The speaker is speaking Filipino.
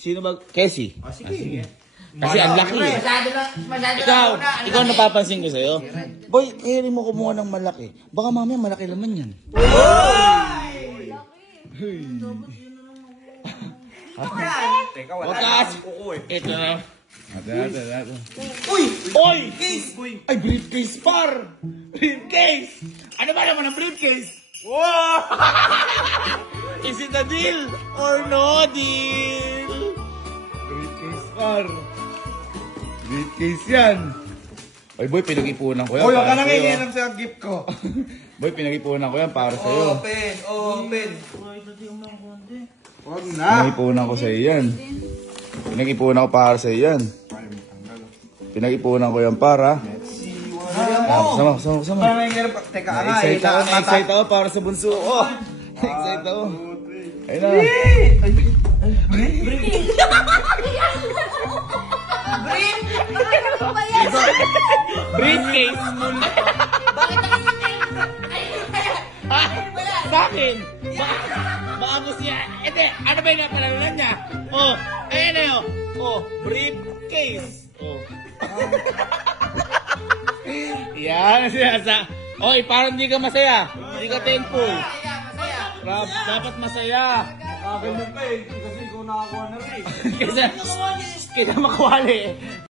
Sino ba? Casey. Oh, sige. Kasi ang laki. Ikaw napapansin ko sa'yo. Boy, carry mo kumuha ng malaki. Baka mamaya malaki laman yan. Teka, wala na kuko eh. Ito na. Ito. Uy! Oy! Case! Ay, briefcase par! Briefcase! Ano ba naman ang briefcase? Wow! Is it a deal or no deal? Briefcase par. Briefcase yan. Ay, boy, pinag-ipunan ko yan. Uy, huwag ka para nang sa'yo. iinom sa gift ko. Boy, pinag-ipunan ko yan para sa'yo. Open! Huwag na. Pinag-ipunan ko sa'yo yan. Pinag-ipunan ko para sa'yo yan. Pinag-ipunan ko yan para. Sama. Teka, Excited ako para sa bunso ko. Excited ako. Ayun na. Briefcase! Sa akin! Baka gusto niya. Ete, ano ba yung napalalan niya? Oh, ayan na yun. Oh, briefcase. Oh. Yan, siya. Oy, parang hindi ka masaya. Hindi ka thankful. Dapat masaya. Kaganda pa eh. Kasi ikaw nakakuha na rin. Kesa makuwali.